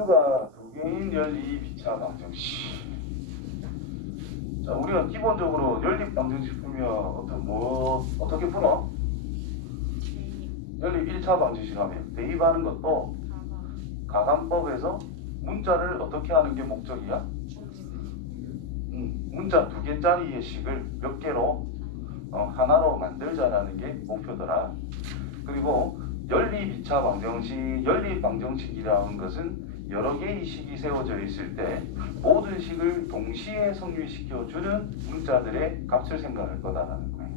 루트가 두 개인 연립 2차 방정식. 자, 우리가 기본적으로 연립 방정식 풀면 어떻게 풀어? 연립 1차 방정식 하면 대입하는 것도 가감법에서 문자를 어떻게 하는 게 목적이야? 문자 두 개짜리의 식을 몇 개로 하나로 만들자라는 게 목표더라. 그리고 연립 2차 방정식, 연립 방정식이라는 것은 여러 개의 식이 세워져 있을 때 모든 식을 동시에 성립시켜주는 문자들의 값을 생각할 거다라는 거예요.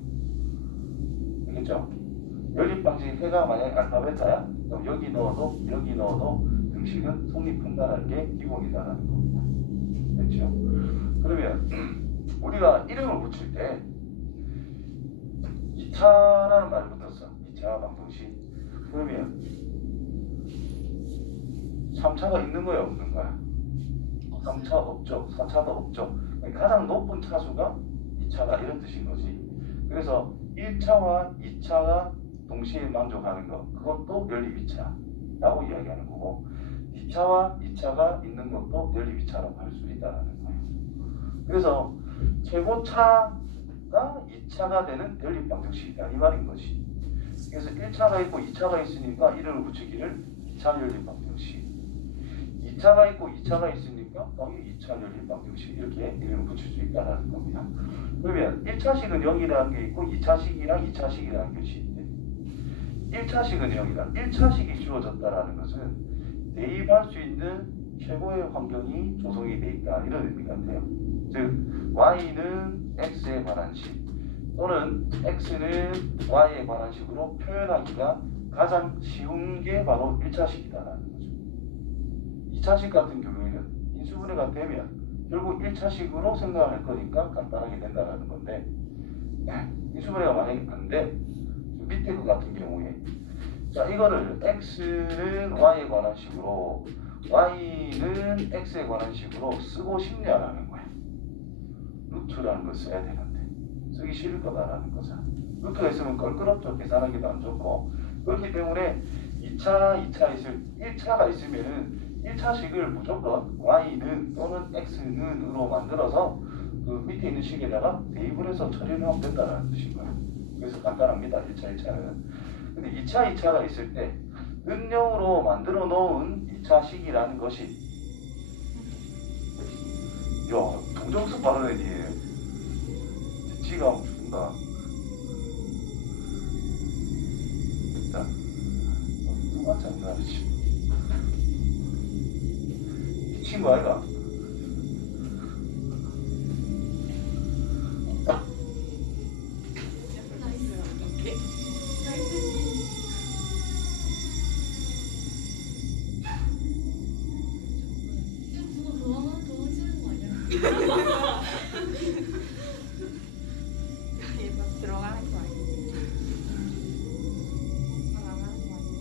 알겠죠? 연립 방정식 해가 만약에 알파벳자야? 그럼 여기 넣어도 등식은 성립한다는 게 기본이다라는 겁니다. 됐죠? 그러면 우리가 이름을 붙일 때 2차라는 말이 붙었어. 2차 방정식. 그러면 3차가 있는 거야 없는 거야? 3차 없죠. 4차도 없죠. 가장 높은 차수가 2차다 이런 뜻인 거지. 그래서 1차와 2차가 동시에 만족하는 거, 그것도 연립 2차라고 이야기하는 거고, 2차와 2차가 있는 것도 연립 2차라고 할 수 있다는 거예요. 그래서 최고차가 2차가 되는 연립 방정식이다 이 말인 거지. 그래서 1차가 있고 2차가 있으니까 이름을 붙이기를 2차 연립 방정식, 2차가 있고 2차가 있으니까 당연히 2차 연립 방정식 이렇게 이름을 붙일 수 있다는 겁니다. 그러면 1차식은 0이라는 게 있고 2차식이랑 2차식이라는 것이 있대. 1차식은 0이다. 1차식이 주어졌다라는 것은 대입할 수 있는 최고의 환경이 조성이 돼 있다 이런 의미가 돼요. 즉 y는 x에 관한 식 또는 x는 y에 관한 식으로 표현하기가 가장 쉬운 게 바로 1차식이다라는 거죠. 2차식 같은 경우에는 인수분해가 되면 결국 1차식으로 생각할 거니까 간단하게 된다는 건데, 인수분해가 만약에 안 돼, 밑에 것 같은 경우에, 자 이거를 x는 y에 관한 식으로 y는 x에 관한 식으로 쓰고 싶냐라는 거야. 루트라는 걸 써야 되는데 쓰기 싫을 거다라는 거죠. 루트가 있으면 껄끄럽죠. 계산하기도 안 좋고. 그렇기 때문에 1차가 있으면은 1차식을 무조건 y는 또는 x는으로 만들어서 그 밑에 있는 식에다가 대입을 해서 처리를 하면 된다는 뜻인 거예요. 그래서 간단합니다. 1차, 2차는. 근데 2차, 2차가 있을 때 은영으로 만들어 놓은 2차식이라는 것이, 야, 동정수 발언이니 지가 하면 죽는다. 자, 누가 장난이지? 이 친구 아이가? 들어가는 거 아니지? 말안 하는 거 아니지?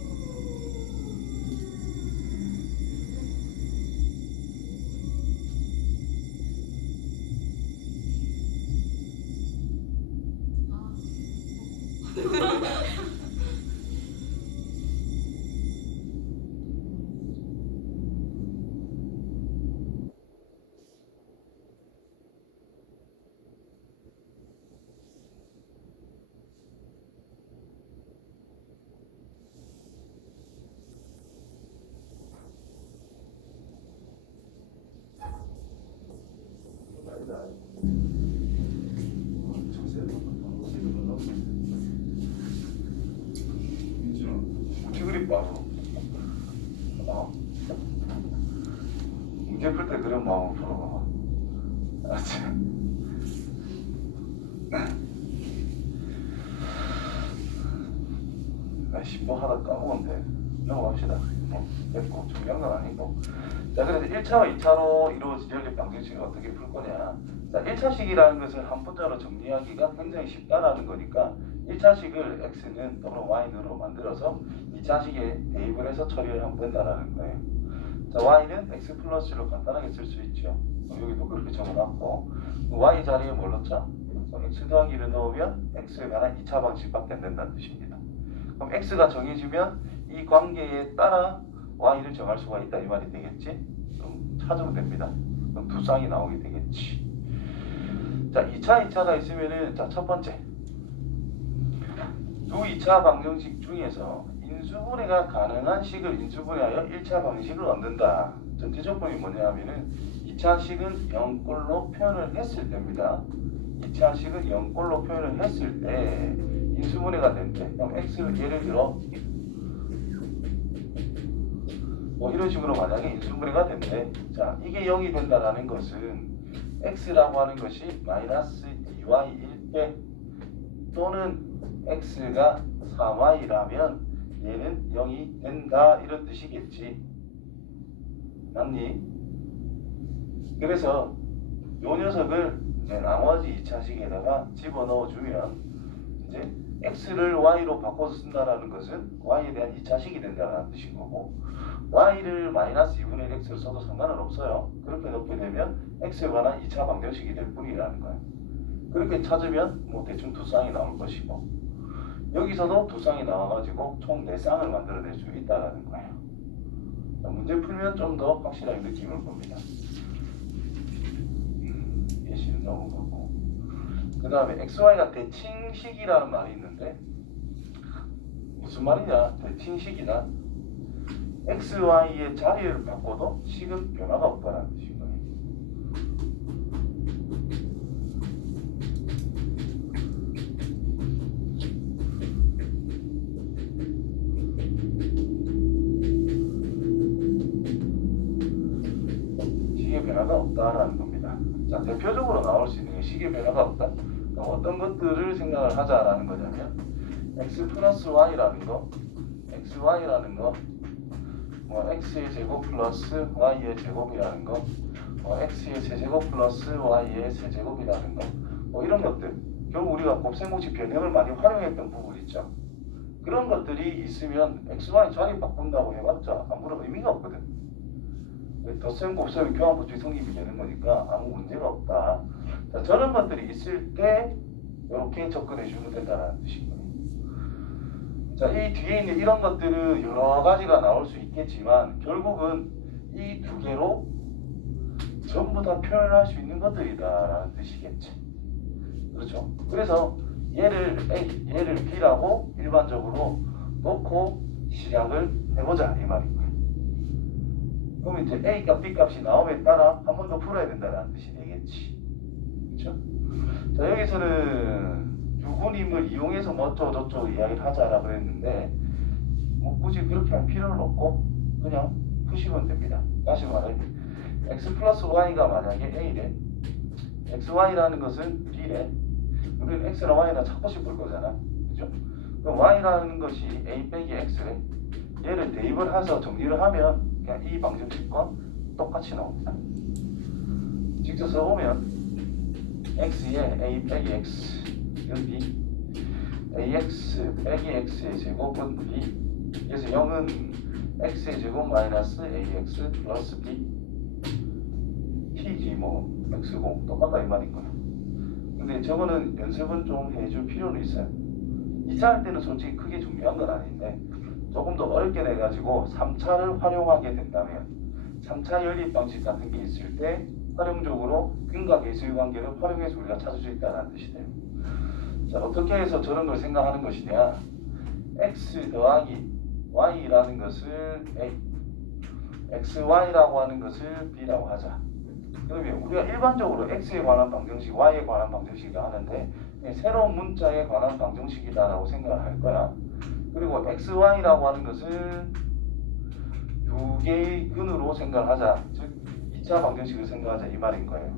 어떻게 그리 빠져? 문제 풀 때 그런 마음으로 풀어봐. 알았지? 뭐 하다 까먹으면 돼. 넘어갑시다. 뭐 됐고 중요한 건 아니고. 자, 그래서 1차와 2차로 이루어진 연립 방정식을 어떻게 풀 거냐. 자, 1차식이라는 것을 한 문자로 정리하기가 굉장히 쉽다라는 거니까 1차식을 x는 또는 y는으로 만들어서 2차식에 대입을 해서 처리를 하면 된다라는 거예요. 자, y는 x 플러스로 간단하게 쓸 수 있죠. 여기도 그렇게 적어놨고, y 자리에 뭘 넣자? x 더하기를 넣으면 x에 관한 2차 방식밖에 안 된다는 뜻입니다. 그럼 x가 정해지면 이 관계에 따라 y를 정할 수가 있다 이 말이 되겠지? 그럼 찾으면 됩니다. 그럼 두 쌍이 나오게 되겠지. 자, 2차 있으면은 자, 첫 번째 두 2차 방정식 중에서 인수분해가 가능한 식을 인수분해하여 1차 방식을 얻는다. 전제 조건이 뭐냐 하면은 2차 식은 0꼴로 표현을 했을 때입니다. 2차 식은 0꼴로 표현을 했을 때 인수분해가 된대. 그럼 x를 예를 들어 뭐 이런 식으로 만약에 인수분해가 된대. 자, 이게 0이 된다라는 것은 x라고 하는 것이 마이너스 2y일 때 또는 x가 3y라면 얘는 0이 된다 이런 뜻이겠지. 맞니? 그래서 요 녀석을 이제 나머지 2차식에다가 집어넣어 주면 이제 x를 y로 바꿔서 쓴다라는 것은 y에 대한 2차식이 된다는 뜻인 거고, y를 마이너스 2분의 1 x로 써도 상관은 없어요. 그렇게 넣게 되면 x에 관한 2차 방정식이 될 뿐이라는 거예요. 그렇게 찾으면 뭐 대충 두 쌍이 나올 것이고, 여기서도 두 쌍이 나와가지고 총 4쌍을 만들어낼 수 있다는 거예요. 문제 풀면 좀 더 확실하게 느낌이 올 겁니다. 예시는 넘어가고, 그 다음에 xy가 대칭식이라는 말이 있는데 무슨 말이냐? 대칭식이다. xy의 자리를 바꿔도 식은 변화가 없다는 뜻인 거예요. 식의 변화가 없다라는 겁니다. 자, 대표적으로 나올 수 있는 게 식의 변화가 없다. 그럼 어떤 것들을 생각을 하자라는 거냐면 x 플러스 y라는 거, xy라는 거, 뭐 x의 제곱 플러스 y의 제곱이라는 거, x의 세제곱 플러스 y의 세제곱이라는 거, 뭐 이런 것들. 결국 우리가 곱셈공식 변형을 많이 활용했던 부분 있죠. 그런 것들이 있으면 xy 자리 바꾼다고 해봤자 아무런 의미가 없거든. 덧셈 곱셈이 교환법칙 성립이 되는 거니까 아무 문제가 없다. 자, 저런 것들이 있을 때 이렇게 접근해 주면 된다는 뜻인 거예요. 자, 이 뒤에 있는 이런 것들은 여러 가지가 나올 수 있겠지만 결국은 이 두 개로 전부 다 표현할 수 있는 것들이다라는 뜻이겠지. 그렇죠? 그래서 얘를 A, 얘를 B라고 일반적으로 놓고 시작을 해보자 이 말인 거예요. 그럼 이제 A 값, B 값이 나옴에 따라 한 번 더 풀어야 된다는 뜻이 되겠지. 그렇죠? 자, 여기서는 유군임을 이용해서 뭐 어쩌고저쩌고 이야기를 하자라고 그랬는데 뭐 굳이 그렇게 할 필요는 없고 그냥 푸시면 됩니다. 다시 말해 x 플러스 y가 만약에 a래, xy라는 것은 b래. 우리는 x나 y나 찾고 싶을 거잖아. 그죠? 그럼 y라는 것이 a 빼기 x래. 얘를 대입을 해서 정리를 하면 그냥 이 방정식과 똑같이 나옵니다. 직접 써보면 x에 a 빼기 x 이건 b, ax 빼기 x의 제곱은 b. 그래서 0은 x의 제곱 마이너스 ax 플러스 b t지 뭐 x고 똑같다 이 말인 거야. 근데 저거는 연습은 좀 해줄 필요는 있어요. 2차 할 때는 솔직히 크게 중요한 건 아닌데 조금 더 어렵게 내가지고 3차를 활용하게 된다면 3차 연립 방식 같은 게 있을 때 활용적으로 근과 계수의 관계를 활용해서 우리가 찾을 수 있다는 뜻이 돼요. 자, 어떻게 해서 저런 걸 생각하는 것이냐? x 더하기 y라는 것을 a, xy라고 하는 것을 b라고 하자. 그러면 우리가 일반적으로 x에 관한 방정식, y에 관한 방정식을 하는데 새로운 문자에 관한 방정식이다라고 생각을 할 거야. 그리고 xy라고 하는 것을 두 개의 근으로 생각을 하자. 즉 2차 방정식을 생각하자 이 말인 거예요.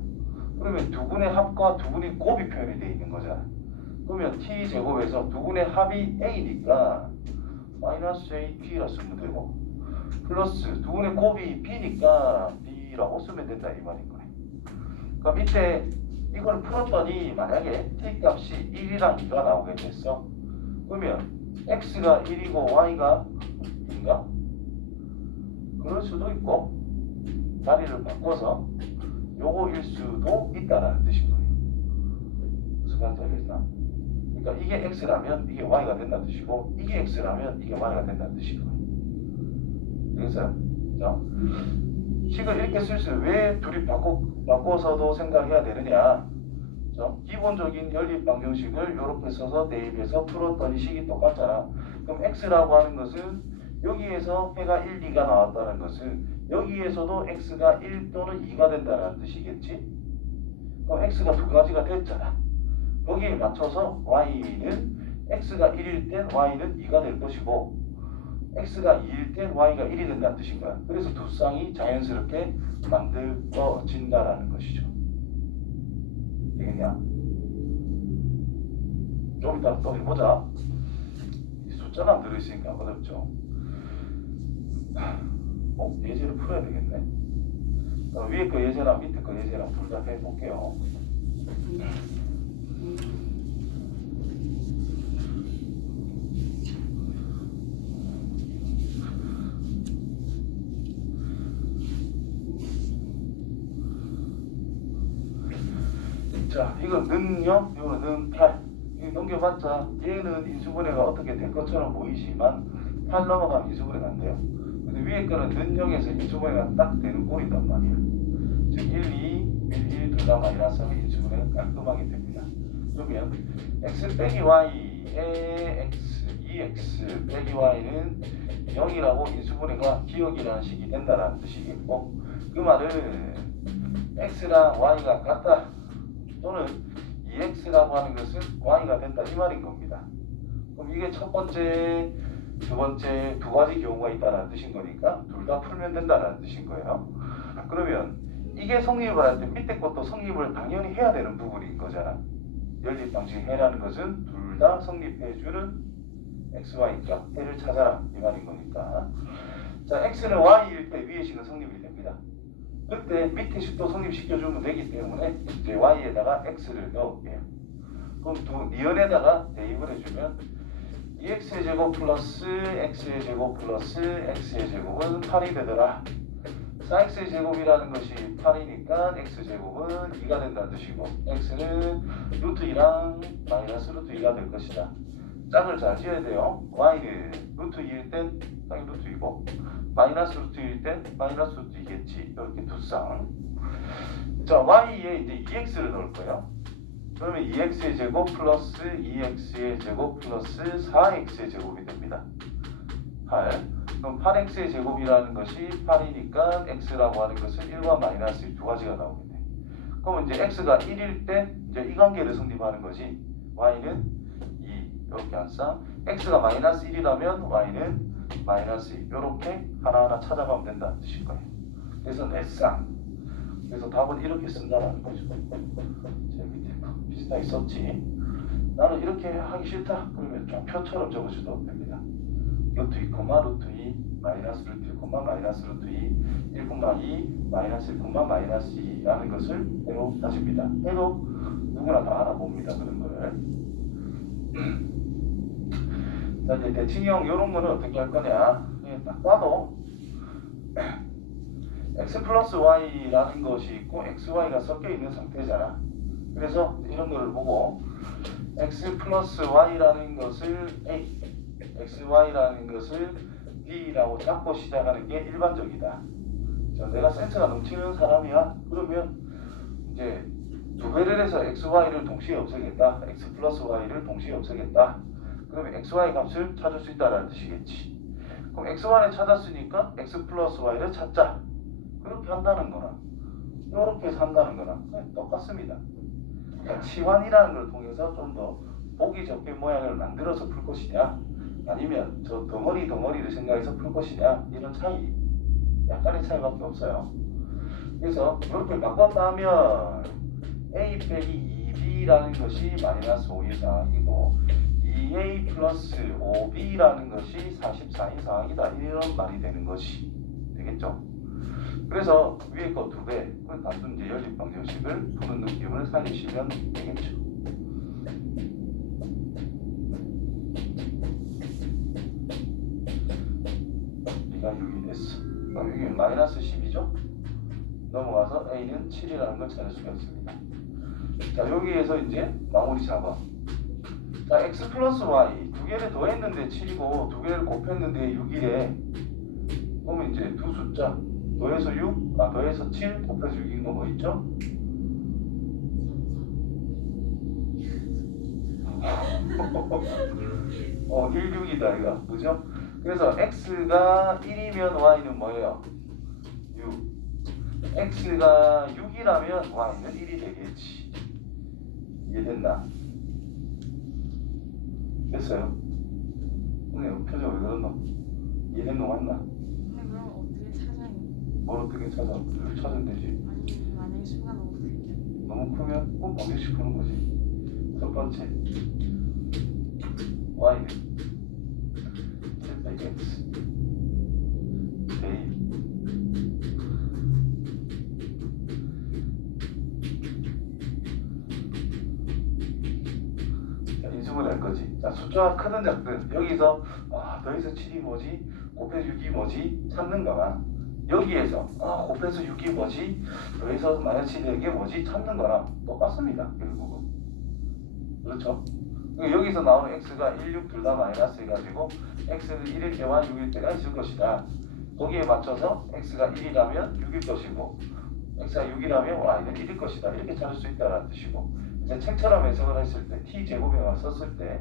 그러면 두 분의 합과 두 분의 곱이 표현이 되어 있는 거잖아. 그러면 t제곱에서 두 분의 합이 a니까 마이너스 ap라 쓰면 되고 플러스 두 분의 곱이 b니까 b라고 쓰면 된다 이 말인 거예요. 그럼 이때 이걸 풀었더니 만약에 t 값이 1이랑 2가 나오게 됐어. 그러면 x가 1이고 y가 2인가? 그럴 수도 있고 자리를 바꿔서 요거일 수도 있다라는 뜻인 거예요. 무슨 말인지 알겠나? 그러니까 이게 x라면 이게 y가 된다는 뜻이고 이게 x라면 이게 y가 된다는 뜻인 거예요. 되겠어요? 그죠? 식을 이렇게 쓸 수 있어요. 왜 둘이 바꿔서도 생각해야 되느냐? 그죠? 기본적인 연립 방정식을 이렇게 써서 대입해서 풀었더니 식이 똑같잖아. 그럼 x라고 하는 것은 여기에서 해가 1, 2가 나왔다는 것은 여기에서도 x가 1 또는 2가 된다는 뜻이겠지? 그럼 x가 두 가지가 됐잖아. 거기에 맞춰서 y는 x가 1일 땐 y는 2가 될 것이고 x가 2일 땐 y가 1이 된다는 뜻인 거야. 그래서 두 쌍이 자연스럽게 만들어진다라는 것이죠. 되겠냐? 좀 이따 또 해보자. 숫자만 들어있으니까 어렵죠. 예제를 풀어야 되겠네. 위에 거 예제랑 밑에 거 예제랑 둘 다 해볼게요. 자, 이거 는요, 이거는 는 8. 넘겨봤자 얘는 인수분해가 어떻게 될 것처럼 보이지만 8 넘어가면 인수분해가 안 돼요. 근데 위에 거는 는 0에서 인수분해가 딱 되는 꼴이단 말이야. 즉 1, 2, 1, 2 둘 다 마이너스 하면 인수분해가 깔끔하게 됩니다. 그러면 x 빼기 y의 x, 2x 빼기 y는 0이라고 인수분해가 기억이라는 식이 된다는 뜻이겠고, 그 말은 x랑 y가 같다 또는 2x라고 하는 것은 y가 된다 이 말인 겁니다. 그럼 이게 첫 번째, 두 번째 두 가지 경우가 있다는 뜻인 거니까 둘 다 풀면 된다는 뜻인 거예요. 그러면 이게 성립을 할 때 밑에 것도 성립을 당연히 해야 되는 부분인 거잖아. 연립 방식 해라는 것은 둘 다 성립해주는 x, y니까 해를 찾아라 이 말인 거니까. 자, x는 y일 때 위의 식은 성립이 됩니다. 그때 밑에 식도 성립시켜주면 되기 때문에 이제 y에다가 x를 넣을게요. 그럼 니은에다가 대입을 해주면 2x의 제곱 플러스 x의 제곱 플러스 x의 제곱은 8이 되더라. 4x의 제곱이라는 것이 8이니까 x제곱은 2가 된다는 뜻이고 x는 루트 2랑 마이너스 루트 2가 될 것이다. 짝을 잘 지어야 돼요. y는 루트 2일 땐 당연히 루트 2고 마이너스 루트 1일 땐 마이너스 루트 2겠지. 이렇게 두 쌍. 자, y에 이제 2x를 넣을 거예요. 그러면 2x의 제곱 플러스 2x의 제곱 플러스 4x의 제곱이 됩니다. 8. 그럼 8x의 제곱이라는 것이 8이니까 x라고 하는 것은 1과 마이너스 두 가지가 나오겠네. 그럼 이제 x가 1일 때 이제 이 관계를 성립하는 거지. y는 2 이렇게 한 쌍. x가 마이너스 1이라면 y는 마이너스 2 이렇게 하나하나 찾아가면 된다는 뜻일 거예요. 그래서 4쌍. 그래서 답은 이렇게 쓴다라는 거죠. 제 밑에 비슷하게 썼지. 나는 이렇게 하기 싫다. 그러면 좀 표처럼 적어줘도 됩니다. 루트 2, 루트 2, 마이너스 루트 1, 마이너스 루트 2, 1,2, 마이너스 1, 마이너스 2라는 것을 해로 따집니다. 해도 누구나 다 알아봅니다. 그런 거를. 자, 이제 대칭형 이런 거는 어떻게 할 거냐. 딱 봐도 x 플러스 y라는 것이 있고 x, y가 섞여 있는 상태잖아. 그래서 이런 거를 보고 x 플러스 y라는 것을 a, x, y라는 것을 b라고 잡고 시작하는 게 일반적이다. 자, 내가 센스가 넘치는 사람이야. 그러면 이제 두 배를 해서 x, y를 동시에 없애겠다. x 플러스 y를 동시에 없애겠다. 그러면 x, y 값을 찾을 수 있다는 뜻이겠지. 그럼 x, y를 찾았으니까 x 플러스 y를 찾자. 그렇게 한다는 거나 이렇게 해서 한다는 거나 똑같습니다. 그러니까 치환이라는 걸 통해서 좀 더 보기 좋게 모양을 만들어서 풀 것이냐 아니면 저 덩어리를 생각해서 풀 것이냐 이런 차이, 약간의 차이밖에 없어요. 그래서 이렇게 바꿨다면 a 빼기 2b라는 것이 마이너스 5 이상이고 2a 플러스 5b라는 것이 44 이상이다 이런 말이 되는 것이 되겠죠. 그래서 위에 거 2배, 단순 이제 연립 방정식을 푸는 느낌을 살리시면 되겠죠. B가 6이 됐어. 그럼 여기 마이너스 10이죠? 넘어가서 A는 7이라는 걸 찾을 수가 있습니다. 자, 여기에서 이제 마무리 작업. 자, X 플러스 Y 두 개를 더했는데 7이고 두 개를 곱했는데 6이래. 그러면 이제 이제 두 숫자 더해서 6, 더해서 7 곱해서 6인 거 뭐 있죠? 어, 1, 6이다 이거 그죠? 그래서 x가 1이면 y는 뭐예요? 6. x가 6이라면 y는 1이 되겠지. 이해됐나? 됐어요? 오늘 표정 왜 그러노? 이해된 거 맞나? 근데 그럼 어떻게 찾아요? 뭘 어떻게 찾으면 되지? 아니 만약에 수가 너무 크면 너무 크면 꼭 방정식 푸는 거지. 첫 번째 y는 7 x 제일 인수분해 할 거지. 자, 숫자가 크든 작든 여기서 더해서 7이 뭐지? 곱해서 6이 뭐지? 찾는 거나 여기에서 곱해서 6이 뭐지? 더해서 마이너스 7이 게 뭐지? 찾는 거랑 똑같습니다. 결국은. 그렇죠? 여기서 나오는 x가 1, 6 둘 다 마이너스 해가지고 x는 1일 때와 6일 때가 있을 것이다. 거기에 맞춰서 x가 1이라면 6일 것이고 x가 6이라면 y는 1일 것이다. 이렇게 찾을 수 있다는 뜻이고 이제 책처럼 해석을 했을 때 t제곱에만 썼을 때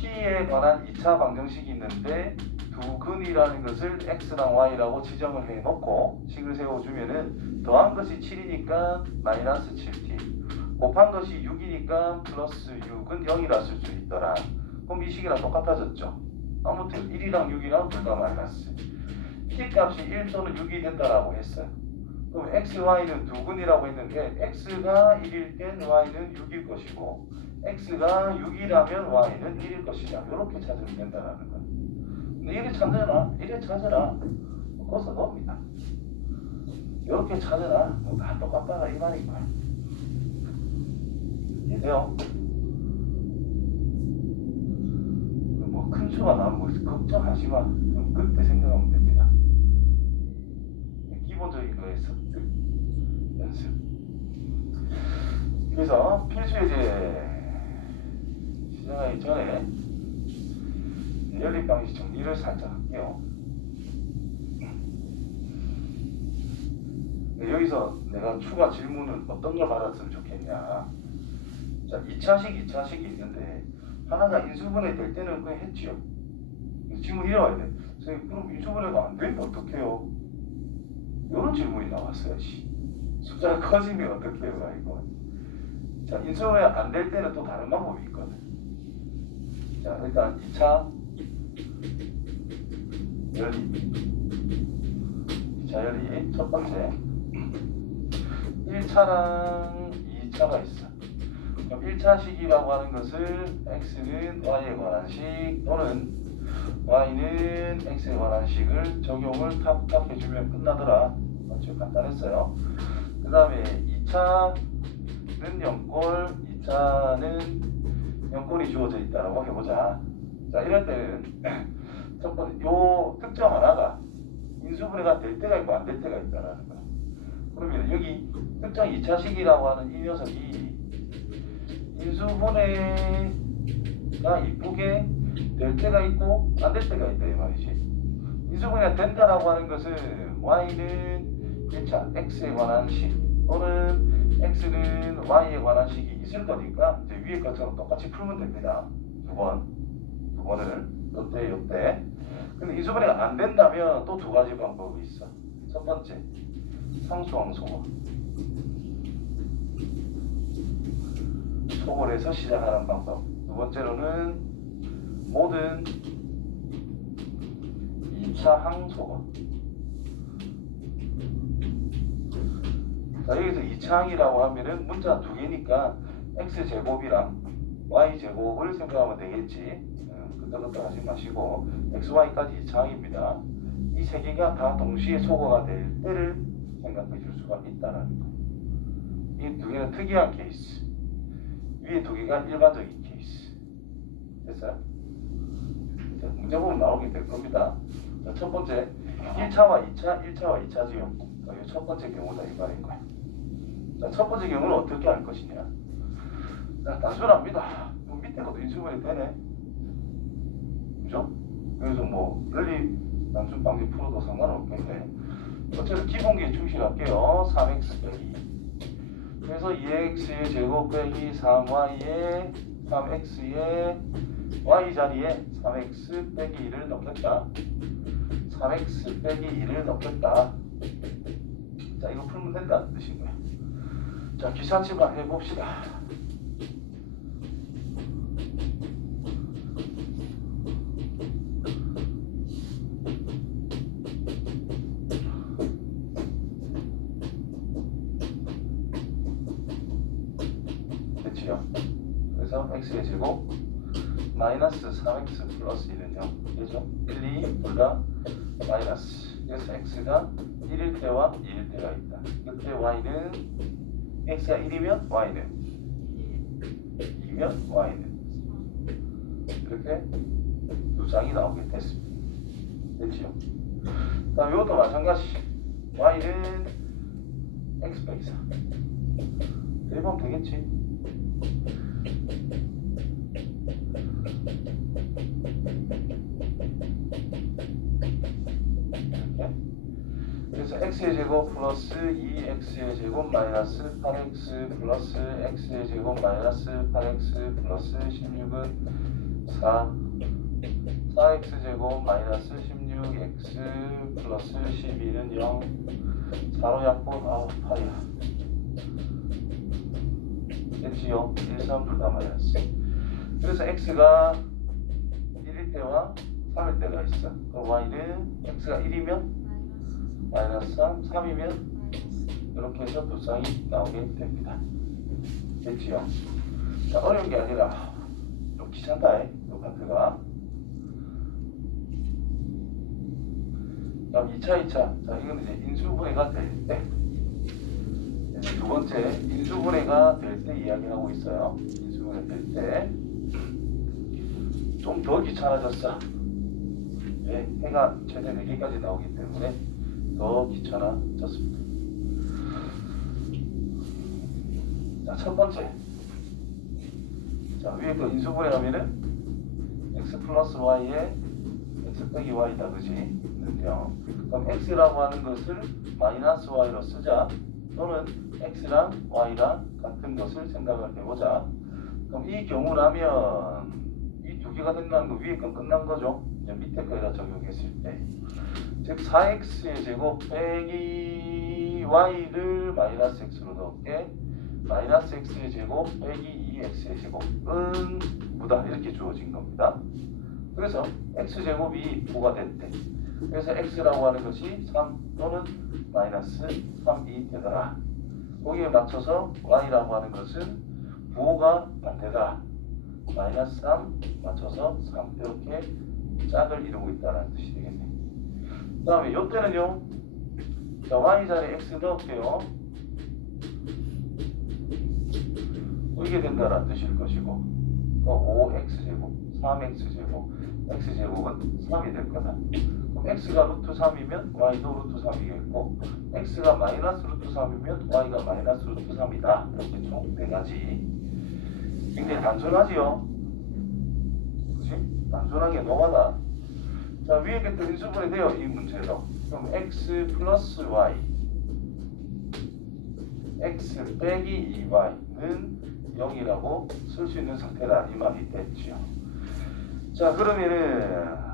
t에 관한 2차 방정식이 있는데 두 근이라는 것을 x랑 y라고 지정을 해놓고 식을 세워주면은 더한 것이 7이니까 마이너스 7t 곱한 것이 6이니까 플러스 6은 0이라 쓸 수 있더라. 그럼 이 식이랑 똑같아졌죠. 아무튼 1이랑 6이랑 둘 다 마이너스 t 값이 1 또는 6이 된다라고 했어요. 그럼 x, y는 두 근이라고 했는데 x가 1일 땐 y는 6일 것이고 x가 6이라면 y는 1일 것이다. 이렇게 찾으면 된다는 거야. 근데 이래 찾으나? 이래 찾으나? 거기서 넣습니다. 이렇게 찾으나? 다 똑같다 이 말인 거야. 이해돼요? 뭐 큰 수가 나오면 뭐 걱정하지 마. 그때 생각하면 됩니다. 기본적인 거에 습득 연습. 그래서 필수예제 시작하기 전에 연립 방식 정리를 살짝 할게요. 여기서 내가 추가 질문은 어떤 걸 받았으면 좋겠냐. 자, 2차식이 있는데 하나가 인수분해 될 때는 그냥 했지요. 질문 이어와야 돼. 선생님 그럼 인수분해가 안 되면 어떡해요? 이런 질문이 나왔어요. 숫자가 커지면 어떻게 해요? 이거. 자, 인수분해 안 될 때는 또 다른 방법이 있거든. 자, 일단 2차 연립. 2차 연립 첫 번째 1차랑 2차가 있어. 그럼 1차식이라고 하는 것을 x는 y에 관한 식 또는 y는 x에 관한 식을 적용을 탁탁 해주면 끝나더라. 아주 간단했어요. 그 다음에 2차는 0꼴, 2차는 0꼴이 주어져 있다라고 해보자. 자, 이럴 때는 첫 번째 요 특정 하나가 인수분해가 될 때가 있고 안 될 때가 있다라는 거야. 그러면 여기 특정 2차식이라고 하는 이 녀석이 인수분해가 이쁘게 될 때가 있고 안 될 때가 있다 이 말이지. 인수분해가 된다라고 하는 것은 y는 1차 x에 관한 식 또는 x는 y에 관한 식이 있을 거니까 이제 위에 것처럼 똑같이 풀면 됩니다. 두 번을 요때. 근데 인수분해가 안 된다면 또 두 가지 방법이 있어. 첫 번째 상수항소거. 소골에서 시작하는 방법. 두 번째로는 모든 2차 항소거. 자, 여기서 2차 항이라고 하면은 문자 두 개니까 x제곱이랑 y제곱을 생각하면 되겠지. 그때부터 하지 마시고 xy까지 2차 항입니다. 이 세 개가 다 동시에 소거가 될 때를 생각해 줄 수가 있다는 거. 이 두 개는 특이한 케이스. 위에 두 개가 일반적인 케이스. 됐어요? 문제 보면 나오게 될 겁니다. 자, 첫 번째 1차와 2차, 1차와 2차지요. 이 첫 번째 경우다 이 말인 거야. 자, 첫 번째 경우는 어떻게 할 것이냐. 자, 단순합니다. 밑에 것도 인수분해 되네. 그죠? 그래서 뭐 연립 단순 방식 풀어도 상관없겠네. 어쨌든 기본기에 충실할게요. 3x 빼기. 그래서 2x의 제곱 빼기 3y의 3x의 y 자리에 3x 빼기 2를 넣겠다. 3x 빼기 2를 넣겠다. 자, 이거 풀면 된다는 뜻인 거야. 자, 기사치만 해봅시다. 됐지요? 그래서 x의 제곱 마이너스 3x 플러스 1은 0. 그죠? 1, 2, 둘 다 마이너스. 그래서 x가 1일 때와 2일 때가 있다. 그때 y는 x가 1이면 y는 2면 y는 이렇게 두 장이 나오게 됐습니다. 됐지요? 다음 이것도 마찬가지. y는 x 빼기 4. 대입하면 되겠지. 그래서 x의 제곱 플러스 2x의 제곱 마이너스 8x 플러스 x의 제곱 마이너스 8x 플러스 16은 4x 제곱 마이너스 16x 플러스 12는 0 4로 약분 8이야. 됐지요? 1, 3 둘 다 마이너스. 그래서 x가 1일 때와 3일 때가 있어. 그럼 y는 x가 1이면 마이너스 3, 3이면 이렇게 해서 두 쌍이 나오게 됩니다. 됐지요? 자, 어려운 게 아니라 좀 귀찮다, 이 파트가. 다음 2차. 자, 이건 이제 인수분해가 될 때. 두 번째, 인수분해가 될 때 이야기하고 있어요. 인수분해 될 때. 좀 더 귀찮아졌어. 네, 해가 최대 4개까지 나오기 때문에 더 귀찮아졌습니다. 자, 첫 번째. 자, 위에 그 인수분해하면은 x 플러스 y에 x 빼기 y다, 그지? 있는데요. 그럼 x라고 하는 것을 마이너스 y로 쓰자. 또는 x랑 y랑 같은 것을 생각을 해보자. 그럼 이 경우라면 이 두 개가 된다는 거 위에 건 끝난 거죠. 이제 밑에 거에다 적용했을 때. 즉 4x의 제곱 빼기 y를 마이너스 x로 넣을게. 마이너스 x의 제곱 빼기 2x의 제곱은 무다 이렇게 주어진 겁니다. 그래서 x제곱이 9가 됐대. 그래서 x라고 하는 것이 3 또는 마이너스 3이 되더라. 거기에 맞춰서 y라고 하는 것은 9가 반대다. 마이너스 3 맞춰서 3 이렇게 짝을 이루고 있다는 뜻이 되겠네. 그 다음에 이때는요. 자, y 자리에 x 넣을게요. 이게 된다는 뜻일 것이고 5x제곱 3x제곱 x제곱은 3이 될 거다. 그럼 x가 루트 3이면 y도 루트 3이겠고 x가 마이너스 루트 3이면 y가 마이너스 루트 3이다. 이렇게 총 4가지. 굉장히 단순하지요? 그치? 단순하게 넘어가. 자, 위에 겠던 인수분해 돼요. 이 문제로. 그럼 x 플러스 y x 빼기 2y는 0이라고 쓸 수 있는 상태다. 이 말이 됐지요. 자, 그러면은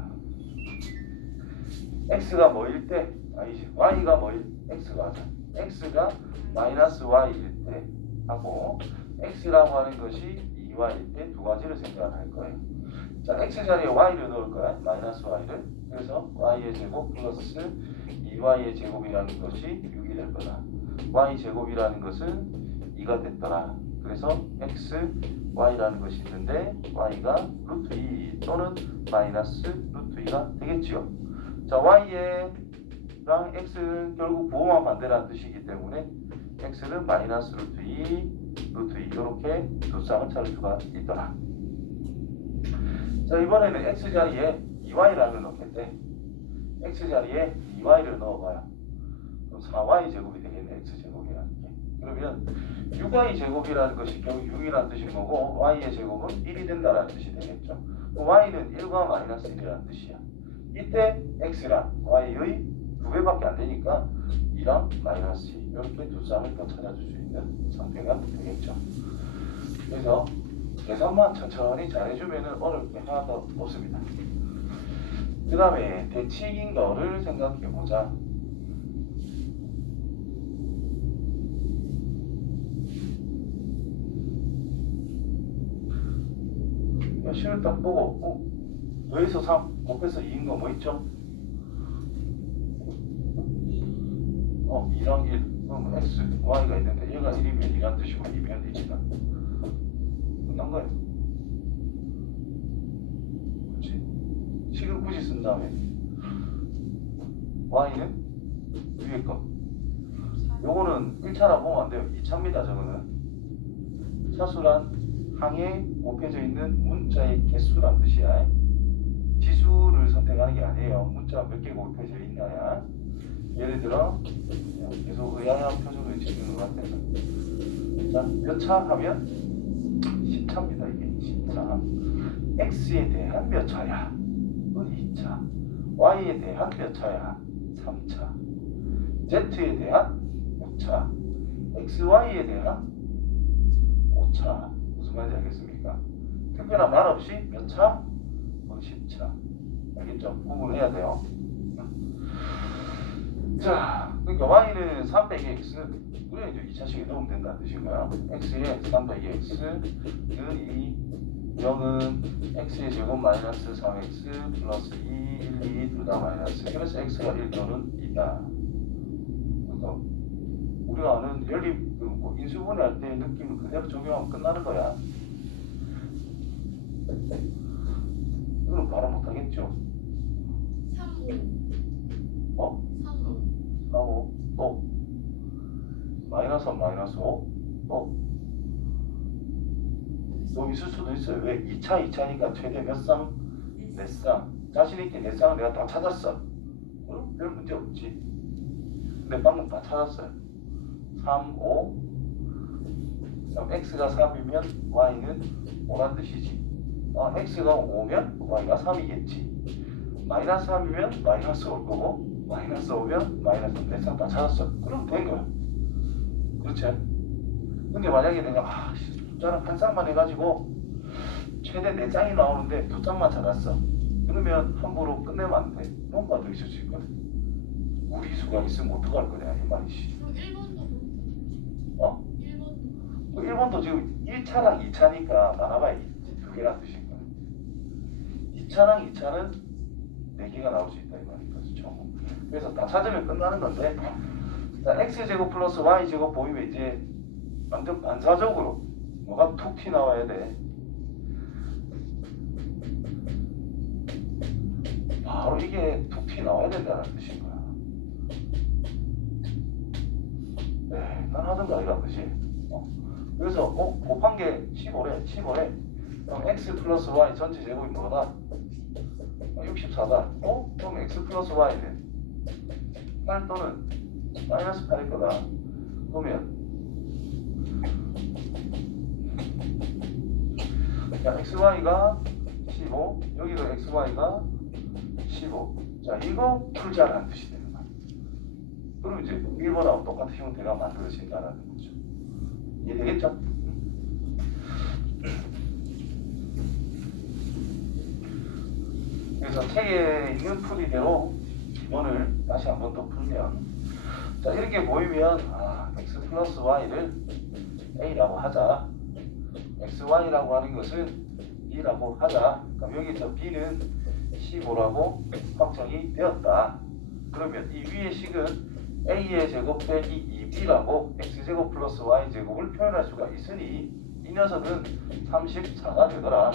x가 뭐일 때? 아니지. y가 뭐일? x가 하자. x가 마이너스 y일 때 하고 x라고 하는 것이 2y일 때 두 가지를 생각을 할 거예요. 자, x 자리에 y를 넣을 거야. 마이너스 y를. 그래서 y의 제곱 플러스 2y의 제곱이라는 것이 6이 될 거다. y 제곱이라는 것은 2가 됐더라. 그래서 x, y라는 것이 있는데 y가 루트 2 또는 마이너스 루트 2가 되겠지요. 자, y랑 x는 결국 부호만 반대라는 뜻이기 때문에 x는 마이너스 루트 2, 루트 2 이렇게 두 쌍을 찾을 수가 있더라. 자, 이번에는 x 자리에 2y라는 넣겠대. x 자리에 2y를 넣어봐요. 그럼 4y 제곱이 되겠네. x 제곱이라는 게. 그러면 6y 제곱이라는 것이 결국 6이라는 뜻인 거고 y의 제곱은 1이 된다는 뜻이 되겠죠. y는 1과 마이너스 1이라는 뜻이야. 이때 x랑 y의 2배밖에 안 되니까 2랑 마이너스 2 이렇게 두 쌍을 더 찾아줄 수 있는 상태가 되겠죠. 그래서 계산만 천천히 잘해주면 어려울 게 하나도 없습니다. 그 다음에 대칭인 거를 생각해보자. 실을 딱 보고 여기서 3 곱해서 2인 거 뭐 있죠? 2랑 1 그럼 x, y가 있는데 얘가 1이면 2란 뜻이고 2면 1이다. 끝난 거예요. 그렇지? 식을 굳이 쓴 다음에 y는 위에 거 요거는 1차라 보면 안 돼요. 2차입니다. 저거는 차수란 항에 곱해져 있는 문자의 개수란 뜻이야. 지수를 선택하는 게 아니에요. 문자가 몇 개 곱해져 있나야. 예를 들어 계속 의아한 표정을 지는 것 같아서 자, 몇 차 하면 10차입니다. 이게 10차. x에 대한 몇 차야? 2차. y에 대한 몇 차야? 3차. z에 대한 5차. xy에 대한 5차. 무슨 말인지 알겠습니까? 특별한 말 없이 몇 차? 10차. 알겠죠? 구분해야 돼요. 자, 그러니까 y는 3 빼기 x. 우리가 이제 2차식에 넣으면 된다는 뜻인가요? x에 3 빼기 x는 2, 0은 x의 제곱 마이너스 3x 플러스 2, 1, 2 둘 다 마이너스. 그래서 x가 1 또는 2다. 그러니까 우리가 아는 연립 인수분해 할 때 느낌을 그대로 적용하면 끝나는 거야. 이거는 바로 못하겠죠. 3, 3, 5 또 마이너스 3, 마이너스 5 또 있을 수도 있어요. 왜? 2차니까 최대 몇 쌍? 4쌍. 자신있게 4쌍을 내가 다 찾았어. 그럼 별 문제 없지. 근데 방금 다 찾았어요. 3, 5 그럼 x가 3이면 y는 5란 뜻이지. x가 5면 y가 3이겠지. 마이너스 3이면 마이너스 올 거고 마이너스 5면 마이너스 4쌍 다 찾았어. 그럼 된 거야. 그렇지? 근데 만약에 내가 숫자를 한 쌍만 해가지고 최대 4쌍이 나오는데 2쌍만 찾았어. 그러면 함부로 끝내면 안 돼. 뭔가 더 있을 수 있거든. 무리수가 있으면 어떡할 거냐 이 말이지. 그럼 1번도 1번도 1번도 지금 1차랑 2차니까 많아봐야 2개란 뜻인 거야. 2차랑 2차는 4개가 나올 수 있다 이 말이야. 그렇죠? 그래서 다 찾으면 끝나는 건데 자, x제곱 플러스 y제곱 보이면 이제 완전 반사적으로 뭐가 툭 튀나와야 돼. 바로 이게 툭 튀나와야 된다는 뜻인 거야. 네, 난 하던가 이런 뜻이. 그래서 곱한 게 15래. 그럼 x 플러스 y 전체 제곱이 뭐다? 64다. 그럼 x 플러스 y는 8 또는 마이너스 8일 거다. 그러면 xy가 15, 여기도 xy가 15. 자, 이거 풀자라는 뜻이 되는 거야. 그럼 이제 1번하고 똑같은 형태가 만들어진다는 거죠. 이해되겠죠? 그래서 책에 있는 풀이대로 이번을 다시 한번 더 풀면 자, 이렇게 보이면 x 플러스 y를 a라고 하자. xy라고 하는 것은 b라고 하자. 그럼 여기 저 b는 15라고 확정이 되었다. 그러면 이 위의 식은 a의 제곱 빼기 2b라고 x제곱 플러스 y제곱을 표현할 수가 있으니 이 녀석은 34가 되더라.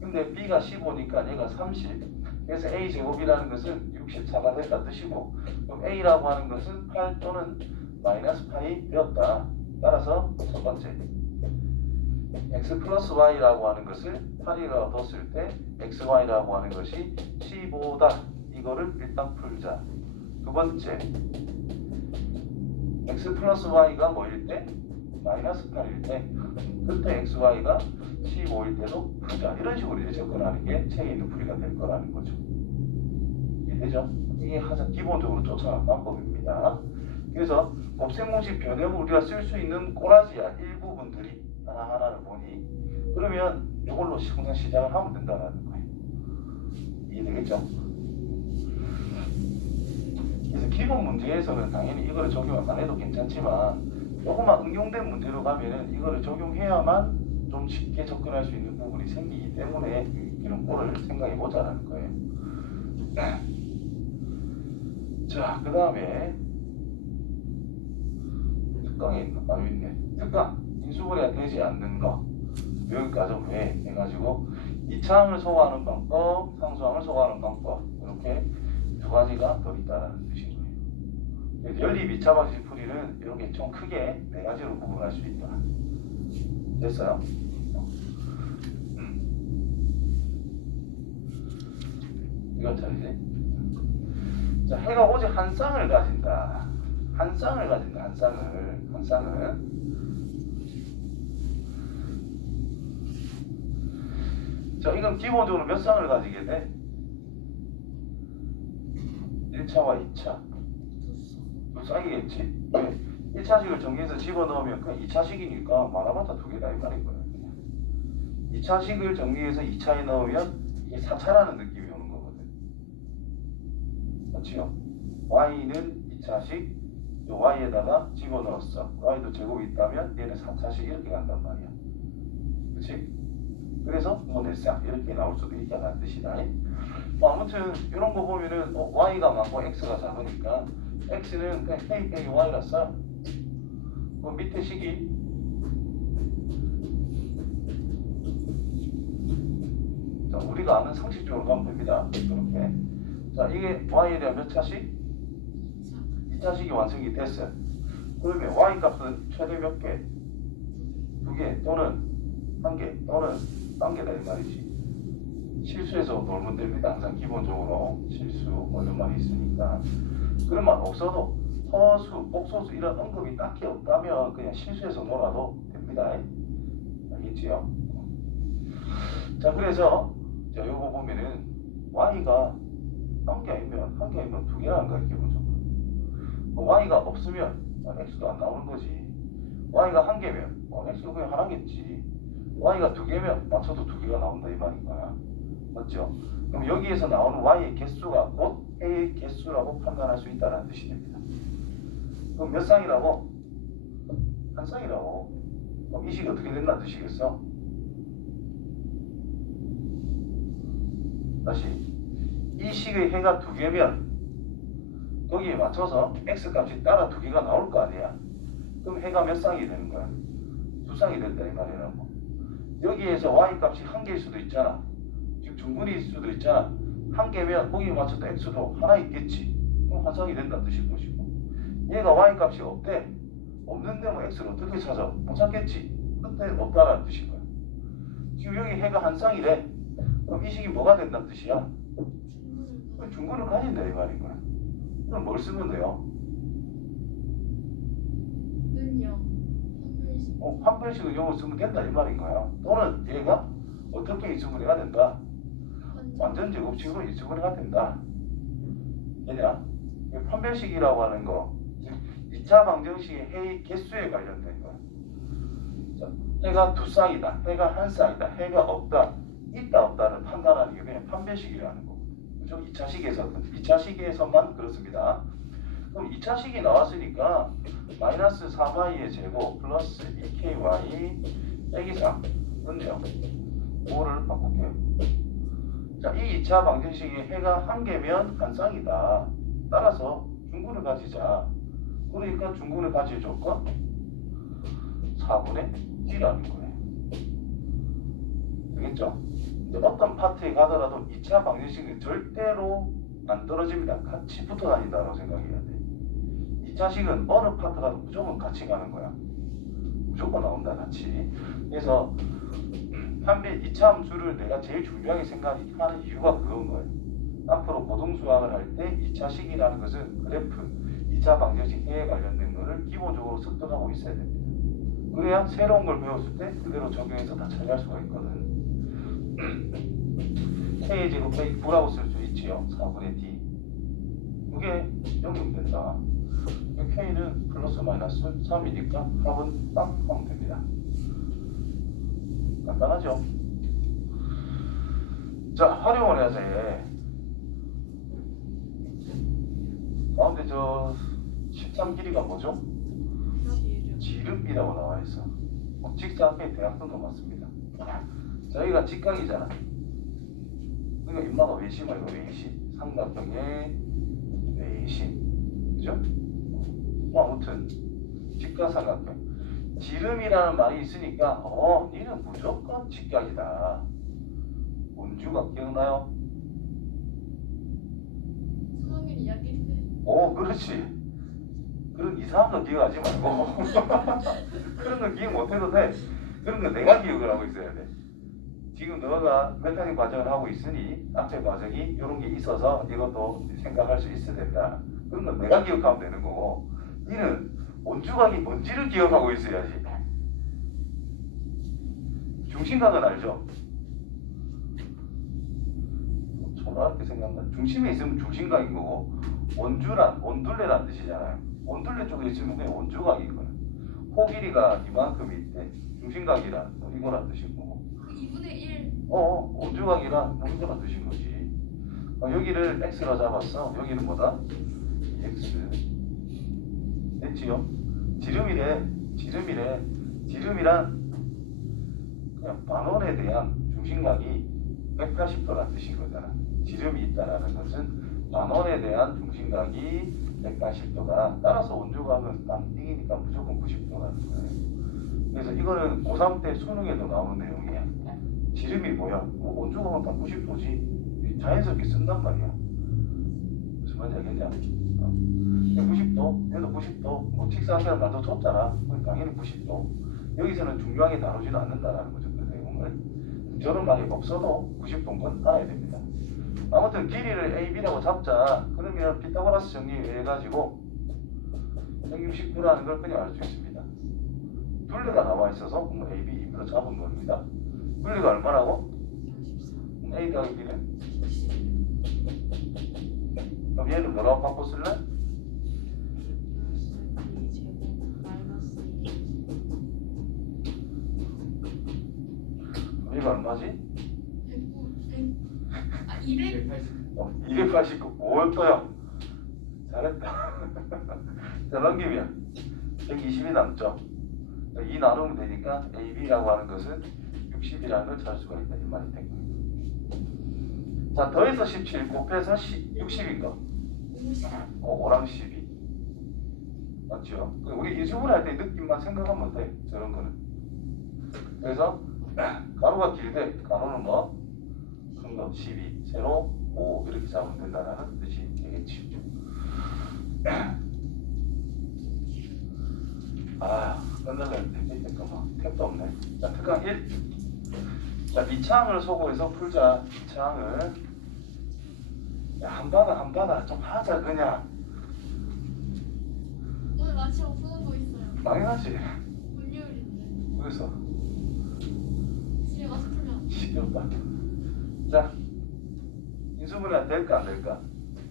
근데 b가 15니까 얘가 30. 그래서 a제곱이라는 것은 64가 됐다 뜻이고 그럼 a라고 하는 것은 8 또는 마이너스 8이 되었다. 따라서 첫 번째 x 플러스 y라고 하는 것을 8이라고 뒀을 때 xy라고 하는 것이 15다. 이거를 일단 풀자. 두 번째 x 플러스 y가 뭐일 때? 마이너스 8일 때 그때 xy가 15일 때도 풀자. 이런 식으로 이제 접근하는 게 책에 있는 풀이가 될 거라는 거죠. 이해되죠? 이게 가장 기본적으로 쫓아가는 방법입니다. 그래서 곱셈 공식 변형을 우리가 쓸 수 있는 꼬라지야 일부분들이 하나하나를 보니 그러면 이걸로 항상 시작을 하면 된다는 거예요. 이해되겠죠? 그래서 기본 문제에서는 당연히 이거를 적용 안 해도 괜찮지만 조금만 응용된 문제로 가면은 이거를 적용해야만 좀 쉽게 접근할 수 있는 부분이 생기기 때문에 이런 꼴을 생각해 보자는 거예요. 자, 그 다음에 특강에 있는 거 있네. 특강 인수분해가 되지 않는 거 여기까지 왜 해가지고 이차항을 소화하는 방법, 상수항을 소화하는 방법 이렇게 두 가지가 더 있다는 뜻인 거예요. 그래서 연립 2차 방식 풀이는 이렇게 좀 크게 네 가지로 구분할 수 있다. 됐어요? 이건 잘이지. 자, 해가 오직 한 쌍을 가진다. 한 쌍을 가진다. 한 쌍을. 자, 이건 기본적으로 몇 쌍을 가지게 돼? 1차와 2차. 두 쌍이겠지? 왜? 1차식을 정리해서 집어넣으면 그냥 2차식이니까 많아봤자 두 개다 이 말인 거야. 2차식을 정리해서 2차에 넣으면 이게 4차라는 느낌이 오는 거거든. 그렇지요? y는 2차식, y에다가 집어넣었어. y도 제곱이 있다면 얘는 4차식 이렇게 간단 말이야. 그렇지? 그래서 뭐 넷쌍 이렇게 나올 수도 있다는 뜻이다. 뭐 아무튼 이런 거 보면은 y가 많고 x가 작으니까 x는 그냥 k 빼기 y라 써. 그 밑에 식이 자, 우리가 아는 상식적으로 가면 됩니다. 이렇게. 자, 이게 y에 대한 몇 차식? 2차식이 완성이 됐어요. 그러면 y 값은 최대 몇 개? 2개 또는 1개 또는 1개다 이 말이지. 실수해서 놀면 됩니다. 항상 기본적으로 실수 뭐 이런 말이 있으니까. 그런 말 없어도 허수, 복소수 이런 언급이 딱히 없다면 그냥 실수해서 놀아도 됩니다. 알겠지요? 자, 그래서 자, 요거 보면은 y가 1개 아니면 2개라는 거야 기본적으로. y가 없으면 x도 안 나오는 거지. y가 1개면 x도 그냥 하나겠지. y가 2개면 맞춰도 2개가 나온다 이 말인 거야. 맞죠? 그럼 여기에서 나오는 y의 개수가 곧 a의 개수라고 판단할 수 있다는 뜻이 됩니다. 그럼 몇 쌍이라고? 한 쌍이라고. 그럼 이 식이 어떻게 된다는 뜻이겠어? 다시 이 식의 해가 2개면 거기에 맞춰서 x 값이 따라 2개가 나올 거 아니야. 그럼 해가 몇 쌍이 되는 거야? 2쌍이 된다 이 말이라고. 여기에서 y 값이 1개일 수도 있잖아. 즉 중근일 수도 있잖아. 1개면 거기에 맞춰서 x도 하나 있겠지. 그럼 한 쌍이 된다는 뜻일 것이고. 얘가 y 값이 없대. 없는데 뭐 x를 어떻게 찾아? 못 찾겠지. 그때 없다라는 뜻인 거야. 지금 여기 해가 한 쌍이래. 그럼 이 식이 뭐가 된다는 뜻이야? 중근을 가진다 이 말인 거야. 그럼 뭘 쓰면 돼요? 판별식을 영어 쓰면 된다 이 말인 거야. 또는 얘가 어떻게 인수분해가 된다? 완전 제곱식으로 인수분해가 된다. 얘냐? 판별식이라고 하는 거, 즉 2차 방정식의 해의 개수에 관련된 거야. 자, 해가 2쌍이다, 해가 1쌍이다, 해가 없다, 있다 없다를 판단하는 게 그냥 판별식이라는 거. 그죠? 2차식에서만 그렇습니다. 그럼 2차식이 나왔으니까 마이너스 3y의 제곱 플러스 2ky 빼기 3은요 5를 바꿀게요. 자, 이 2차 방정식의 해가 1개면 한 쌍이다. 따라서 중근을 가지자. 그러니까 중근을 가질 조건 4분의 1이라는 거예요. 되겠죠? 이제 어떤 파트에 가더라도 2차 방정식은 절대로 안 떨어집니다. 같이 붙어 다닌다고 생각해야 돼. 2차식은 어느 파트 가도 무조건 같이 가는 거야. 무조건 나온다 같이. 그래서 판별 2차 함수를 내가 제일 중요하게 생각하는 이유가 그건 거예요. 앞으로 고등수학을 할 때 2차식이라는 것은 그래프, 2차 방정식 해에 관련된 거를 기본적으로 습득하고 있어야 됩니다. 그래야 새로운 걸 배웠을 때 그대로 적용해서 다 처리할 수가 있거든. K의 제곱 빼기 9라고 쓸 수 있지요. 4분의 D. 그게 0이면 된다. K는 플러스 마이너스 3이니까 합은 빵 하면 됩니다. 간단하죠? 자, 활용을 해야지. 가운데 저 13 길이가 뭐죠? 지름. 지름이라고 나와 있어. 직사각형의 대각선도 맞습니다. 저희가 직각이잖아. 그러니까 인마가 외심 말고 외심. 삼각형의 외심. 그죠? 뭐 아무튼 직각삼각형. 지름이라는 말이 있으니까 니는 무조건 직각이다. 원주가 기억나요? 수학일 이야기인데. 그렇지. 그런 이상한 거 기억하지 말고 그런 거 기억 못해도 돼. 그런 거 내가 기억을 하고 있어야 돼. 지금 너가 메타닉 과정을 하고 있으니 앞에 과정이 이런 게 있어서 이것도 생각할 수 있어야 된다. 그런 거 내가 기억하면 되는 거고, 니는 원주각이 뭔지를 기억하고 있어야지. 중심각은 알죠? 초등학교 생각나. 중심에 있으면 중심각인 거고, 원둘레란 뜻이잖아요. 원둘레 쪽에 있으면 그냥 원주각인 거야. 호 길이가 이만큼 있대. 중심각이란 이거란 뜻인 거고. 그 2분의 1. 원주각이란 이거란 뜻인 거지. 여기를 x로 잡았어. 여기는 뭐다? x. 됐지요? 지름이란 그냥 반원에 대한 중심각이 180도라는 뜻인 거잖아. 지름이 있다라는 것은 반원에 대한 중심각이 180도다. 따라서 원주각은 쌍띵이니까 무조건 90도라는 거예요. 그래서 이거는 고3 때 수능에도 나오는 내용이야. 지름이 뭐야? 원주각은 딱 90도지. 자연스럽게 쓴단 말이야. 무슨 말인지 알겠냐? 90도, 얘도 90도, 뭐 직사각형을 만들어 줬잖아. 당연히 90도. 여기서는 중요하게 다루지는 않는다라는 거죠. 그 내용을. 저런 말이 없어도 90도인 건 알아야 됩니다. 아무튼 길이를 AB라고 잡자. 그러면 피타고라스 정리해가지고 169라는 걸 그냥 알 수 있습니다. 둘레가 나와 있어서 AB, 2B로 잡은 겁니다. 둘레가 얼마라고? 44. A 더하기 B는? 그럼 얘는 뭐라고 바꿔 쓸래? 플러스 B 제곱 마이너스 2. 얘가 얼마지? 200. 289. 뭐였어요? 잘했다. 자, 넘기면 120이 남죠. 2 나누면 되니까 AB라고 하는 것은 60이라는 걸 찾을 수가 있다. 이 말이 된 거예요. 자, 더해서 17 곱해서 60인 거. 5랑 12. 맞죠? 우리 인수분 할 때 느낌만 생각하면 돼. 저런 거는. 그래서 가로가 길대. 가로는 뭐? 큰 거 12. 세로 5 이렇게 잡으면 된다는 뜻이 되겠지. 끝날랬는데 밑에 거만 탭도 없네. 자, 특강 1. 자, 이 창을 소고해서 풀자. 이 창을 한 바다 좀 하자 그냥. 오늘 마침 없어진 거 있어요. 당연하지. 금요일인데. 그래서 집에 가서 풀면. 시끄럽다. 자, 인수분해 될까 안 될까?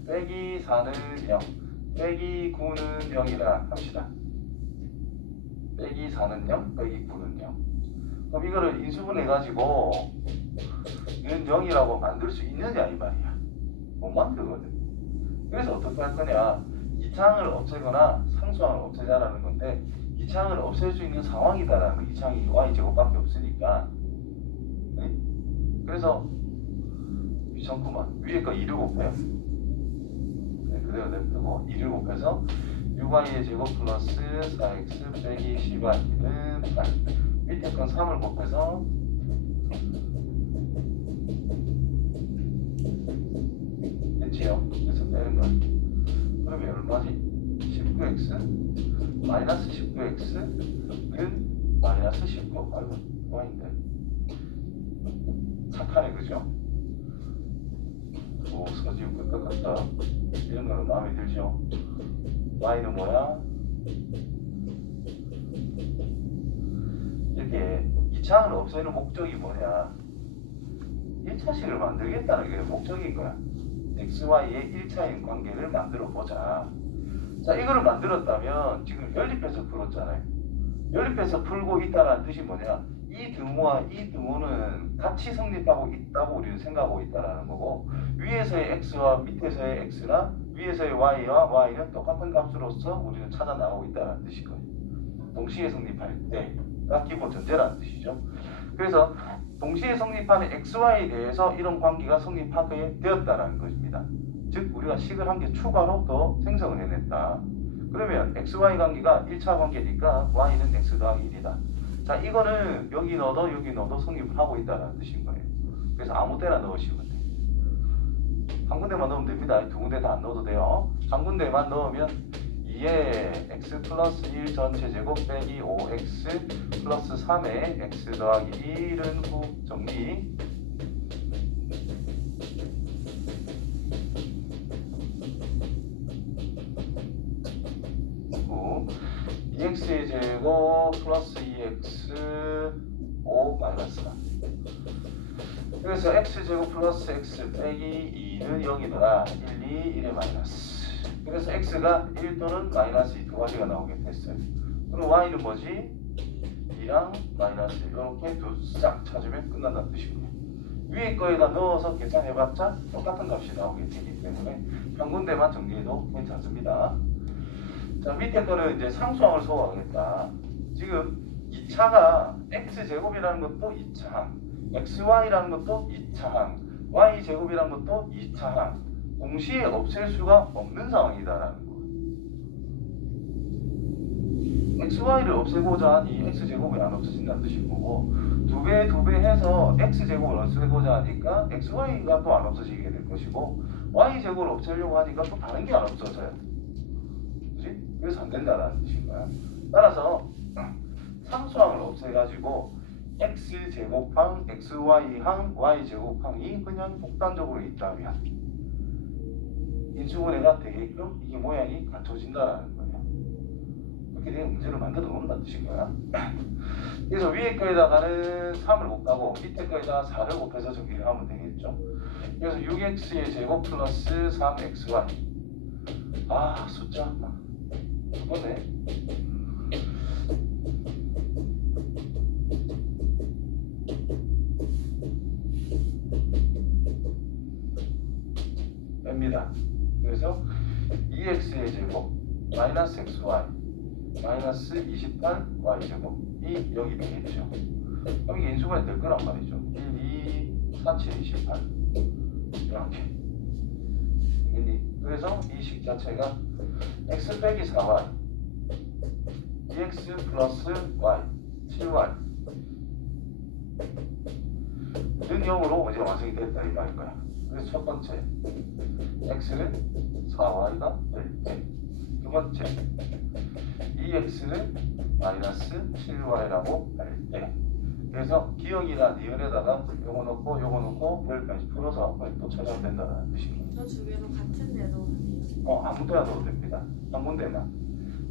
빼기 4는 0, 빼기 9는 0이라 합시다. 빼기 4는 0, 빼기 9는 0. 그럼 이거를 인수분해가지고 얘는 0이라고 만들 수 있느냐 이 말이야. 못 만들거든. 그래서 어떻게 할 거냐? 이 창을 없애거나 상수항을 없애자라는 건데, 이 창을 없앨 수 있는 상황이다라는 거. 이 창이 y제곱밖에 없으니까. 네? 그래서 귀찮구만. 위에 거 2를 곱해요. 네, 그대로 냅두고 2를 곱해서 6y의 제곱 플러스 4x 빼기 10y는 8. 밑에 건 3을 곱해서 됐지요? 그래서 빼는 거. 그러면 얼마지? 19x 마이너스 19x는 마이너스 19. 아이고 뭐인데 착하네 그죠? 오 서지우 끝것 같다. 이런 거는 마음에 들죠? y는 뭐야? 이렇게 이 창을 없애는 목적이 뭐냐? 1차식을 만들겠다는 게 목적인 거야. xy의 1차인 관계를 만들어 보자. 자, 이거를 만들었다면 지금 연립해서 풀었잖아요. 연립해서 풀고 있다는 뜻이 뭐냐? 이 등호와 이 등호는 같이 성립하고 있다고 우리는 생각하고 있다는 거고, 위에서의 x와 밑에서의 x나 위에서의 y와 y는 똑같은 값으로서 우리는 찾아 나가고 있다는 뜻이거든요. 동시에 성립할 때가 기본 전제라는 뜻이죠. 그래서 동시에 성립하는 xy에 대해서 이런 관계가 성립하게 되었다는 것입니다. 즉 우리가 식을 한 개 추가로 더 생성을 해냈다. 그러면 xy 관계가 1차 관계니까 y는 x 더하기 1이다. 자, 이거는 여기 넣어도 성립을 하고 있다는 뜻인 거예요. 그래서 아무 때나 넣으시면 돼요. 한 군데만 넣으면 됩니다. 두 군데 다 안 넣어도 돼요. 한 군데만 넣으면 2에 x 플러스 1 전체 제곱 빼기 5x 플러스 3에 x 더하기 1은 후 정리. 후 2x의 제곱 플러스 2x 5 마이너스 3. 그래서 x제곱 플러스 x 빼기 2는 0이더라. 1, 2, 1의 마이너스. 그래서 x가 1 또는 마이너스 2 두 가지가 나오게 됐어요. 그럼 y는 뭐지? 2랑 마이너스 이렇게 두 싹 찾으면 끝난다는 뜻이고요. 위에 거에다 넣어서 계산해봤자 똑같은 값이 나오게 되기 때문에 한 군데만 정리해도 괜찮습니다. 자, 밑에 거는 이제 상수항을 소화하겠다. 지금 2차가 x제곱이라는 것도 2차항, xy라는 것도 2차항, y제곱이라는 것도 2차항, 동시에 없앨 수가 없는 상황이다라는 거예요. xy를 없애고자 하니 x제곱이 안 없어진다는 뜻인 거고, 두 배 해서 x제곱을 없애고자 하니까 xy가 또 안 없어지게 될 것이고, y제곱을 없애려고 하니까 또 다른 게 안 없어져요. 그치? 그래서 안 된다는 뜻인 거야. 따라서 상수항을 없애가지고 x제곱항, xy항, y제곱항이 그냥 복단적으로 있다면 인수분해가 되게끔 이게 모양이 갖춰진다는 거예요. 그렇게 되면 문제를 만들어 놓는다는 뜻인 거야. 그래서 위에 거에다가는 3을 곱하고 밑에 거에다 4를 곱해서 정리를 하면 되겠죠. 그래서 6x의 제곱 플러스 3xy. 아, 숫자 그거네. 뺍니다. 그래서 2x의 제곱 마이너스 xy 마이너스 28y제곱이 여기 되겠죠. 그럼 이게 인수분해 될 거란 말이죠. 1, 2, 4, 7, 28 이렇게 되겠니? 그래서 이 식 자체가 x 빼기 4y 2x 플러스 y 7y 는 0으로 이제 완성이 됐다 이 말인 거야. 그래서 첫 번째 x는 4y가 될 때, 두 번째 2x는 마이너스 7y라고 할 때. 그래서 기억이나 니은에다가 요거 넣고 별까지 풀어서 또 찾아야 된다는 뜻입니다. 저 두 개도 같은 데 넣으면 돼요. 아무 데나 넣어도 됩니다. 한 군데만.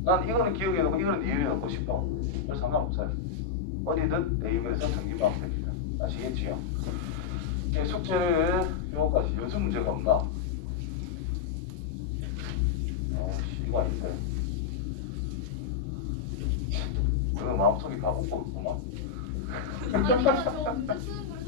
난 이거는 기억에 넣고 이거는 니은에 넣고 싶어. 별 상관없어요. 어디든 대입해서 정리하면 됩니다. 아시겠지요? 네, 숙제를 요거까지. 연습 문제가 없나? 이거 아닌데. 그거 마음속에 다 묻고 있구만. 아니면 저 문제 쓰는 걸